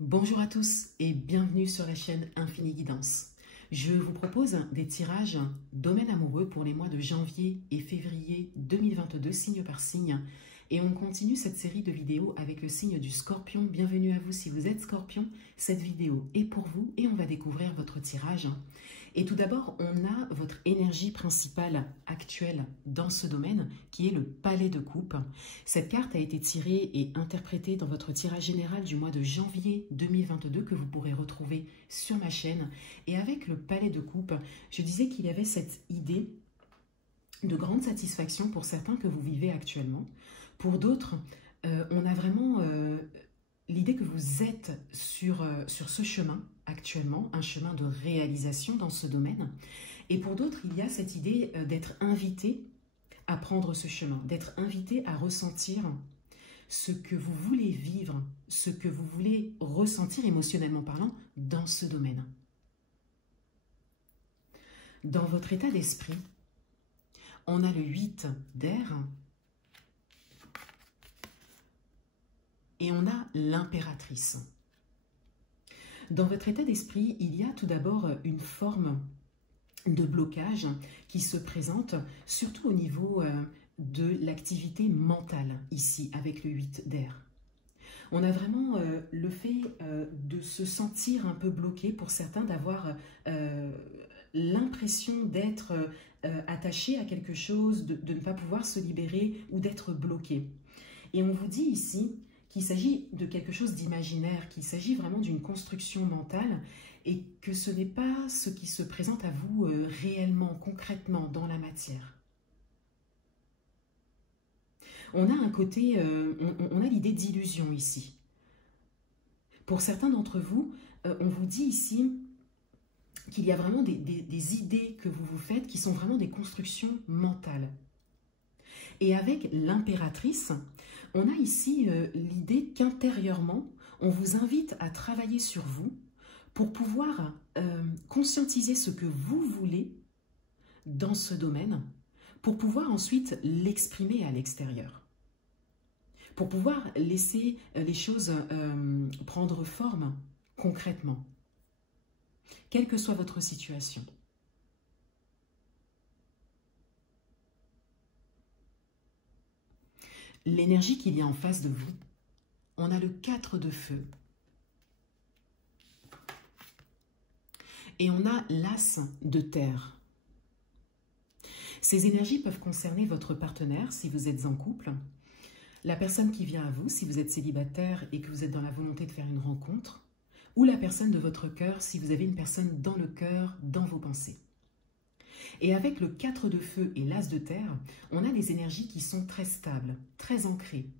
Bonjour à tous et bienvenue sur la chaîne Infini Guidance. Je vous propose des tirages domaine amoureux pour les mois de janvier et février 2022, signe par signe. Et on continue cette série de vidéos avec le signe du Scorpion. Bienvenue à vous si vous êtes Scorpion. Cette vidéo est pour vous et on va découvrir votre tirage. Et tout d'abord, on a votre énergie principale actuelle dans ce domaine qui est le Palais de Coupe. Cette carte a été tirée et interprétée dans votre tirage général du mois de janvier 2022 que vous pourrez retrouver sur ma chaîne. Et avec le Palais de Coupe, je disais qu'il y avait cette idée de grande satisfaction pour certains que vous vivez actuellement. Pour d'autres, on a vraiment l'idée que vous êtes sur ce chemin actuellement, un chemin de réalisation dans ce domaine. Et pour d'autres, il y a cette idée d'être invité à prendre ce chemin, d'être invité à ressentir ce que vous voulez vivre, ce que vous voulez ressentir émotionnellement parlant dans ce domaine. Dans votre état d'esprit, on a le 8 d'air et on a l'impératrice. Dans votre état d'esprit, il y a tout d'abord une forme de blocage qui se présente surtout au niveau de l'activité mentale ici avec le 8 d'air. On a vraiment le fait de se sentir un peu bloqué pour certains, d'avoir l'impression d'être attaché à quelque chose, de ne pas pouvoir se libérer ou d'être bloqué. Et on vous dit ici qu'il s'agit de quelque chose d'imaginaire, qu'il s'agit vraiment d'une construction mentale et que ce n'est pas ce qui se présente à vous réellement, concrètement, dans la matière. On a un côté, on a l'idée d'illusion ici. Pour certains d'entre vous, on vous dit ici qu'il y a vraiment des idées que vous vous faites qui sont vraiment des constructions mentales. Et avec l'impératrice, on a ici l'idée qu'intérieurement, on vous invite à travailler sur vous pour pouvoir conscientiser ce que vous voulez dans ce domaine, pour pouvoir ensuite l'exprimer à l'extérieur, pour pouvoir laisser les choses prendre forme concrètement, quelle que soit votre situation. L'énergie qu'il y a en face de vous, on a le 4 de feu. Et on a l'as de terre. Ces énergies peuvent concerner votre partenaire si vous êtes en couple, la personne qui vient à vous si vous êtes célibataire et que vous êtes dans la volonté de faire une rencontre, ou la personne de votre cœur si vous avez une personne dans le cœur, dans vos pensées. Et avec le 4 de feu et l'as de terre, on a des énergies qui sont très stables, très ancrées.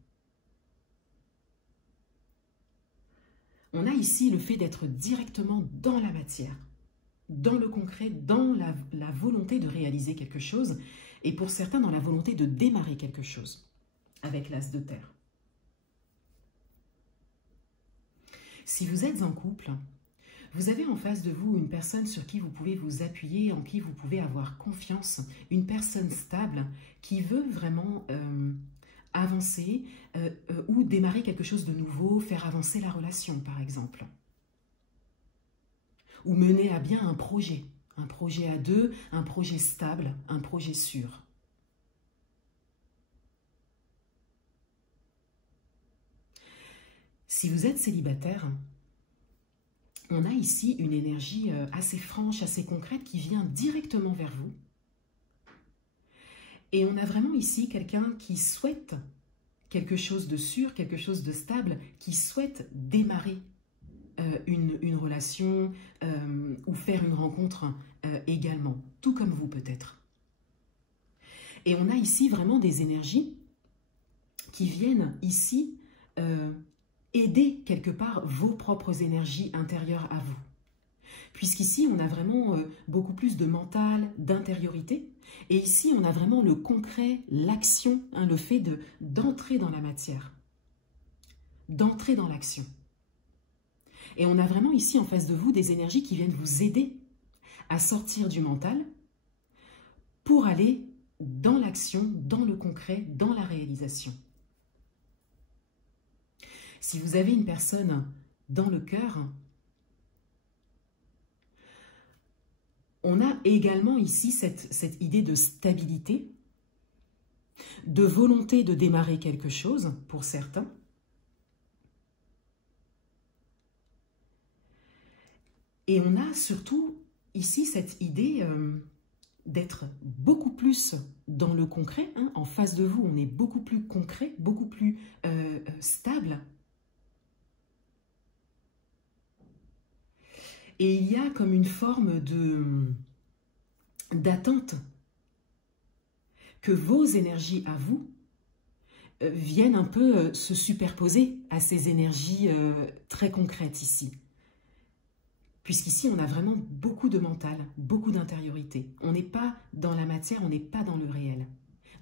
On a ici le fait d'être directement dans la matière, dans le concret, dans la volonté de réaliser quelque chose, et pour certains dans la volonté de démarrer quelque chose, avec l'as de terre. Si vous êtes en couple, vous avez en face de vous une personne sur qui vous pouvez vous appuyer, en qui vous pouvez avoir confiance, une personne stable qui veut vraiment avancer ou démarrer quelque chose de nouveau, faire avancer la relation par exemple. Ou mener à bien un projet à deux, un projet stable, un projet sûr. Si vous êtes célibataire, on a ici une énergie assez franche, assez concrète qui vient directement vers vous. Et on a vraiment ici quelqu'un qui souhaite quelque chose de sûr, quelque chose de stable, qui souhaite démarrer une relation ou faire une rencontre également, tout comme vous peut-être. Et on a ici vraiment des énergies qui viennent ici aider quelque part vos propres énergies intérieures à vous. Puisqu'ici, on a vraiment beaucoup plus de mental, d'intériorité. Et ici, on a vraiment le concret, l'action, hein, le fait d'entrer dans la matière, d'entrer dans l'action. Et on a vraiment ici en face de vous des énergies qui viennent vous aider à sortir du mental pour aller dans l'action, dans le concret, dans la réalisation. Si vous avez une personne dans le cœur, on a également ici cette idée de stabilité, de volonté de démarrer quelque chose pour certains. Et on a surtout ici cette idée d'être beaucoup plus dans le concret. Hein. En face de vous, on est beaucoup plus concret, beaucoup plus stable. Et il y a comme une forme d'attente que vos énergies à vous viennent un peu se superposer à ces énergies très concrètes ici. Puisqu'ici, on a vraiment beaucoup de mental, beaucoup d'intériorité. On n'est pas dans la matière, on n'est pas dans le réel.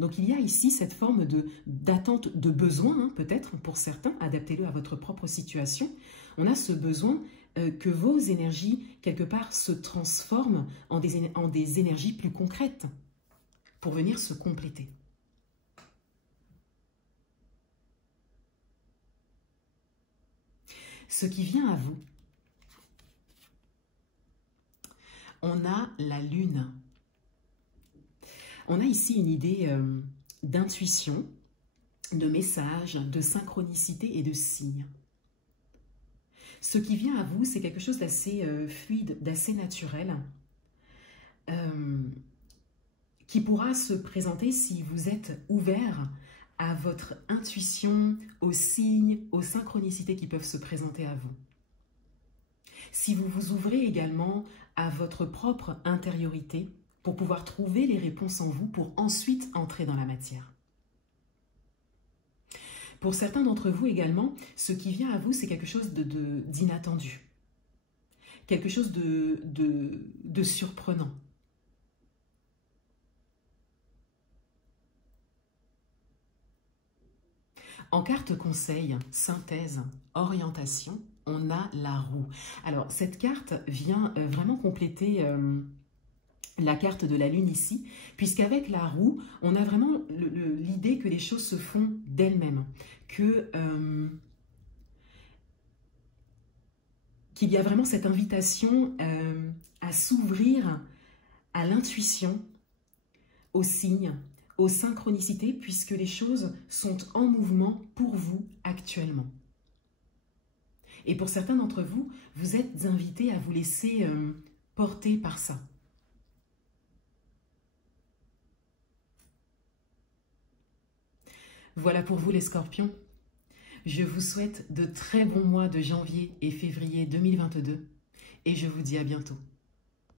Donc il y a ici cette forme d'attente, de besoin, hein, peut-être pour certains, adaptez-le à votre propre situation. On a ce besoin que vos énergies, quelque part, se transforment en des énergies plus concrètes pour venir se compléter. Ce qui vient à vous, on a la lune. On a ici une idée d'intuition, de message, de synchronicité et de signes. Ce qui vient à vous, c'est quelque chose d'assez fluide, d'assez naturel, qui pourra se présenter si vous êtes ouvert à votre intuition, aux signes, aux synchronicités qui peuvent se présenter à vous. Si vous vous ouvrez également à votre propre intériorité pour pouvoir trouver les réponses en vous pour ensuite entrer dans la matière. Pour certains d'entre vous également, ce qui vient à vous, c'est quelque chose d'inattendu, quelque chose de surprenant. En carte conseil, synthèse, orientation, on a la roue. Alors, cette carte vient vraiment compléter la carte de la lune ici, puisqu'avec la roue, on a vraiment l'idée que les choses se font d'elles-mêmes, qu'il y a vraiment cette invitation à s'ouvrir à l'intuition, aux signes, aux synchronicités, puisque les choses sont en mouvement pour vous actuellement. Et pour certains d'entre vous, vous êtes invités à vous laisser porter par ça. Voilà pour vous les scorpions. Je vous souhaite de très bons mois de janvier et février 2022 et je vous dis à bientôt.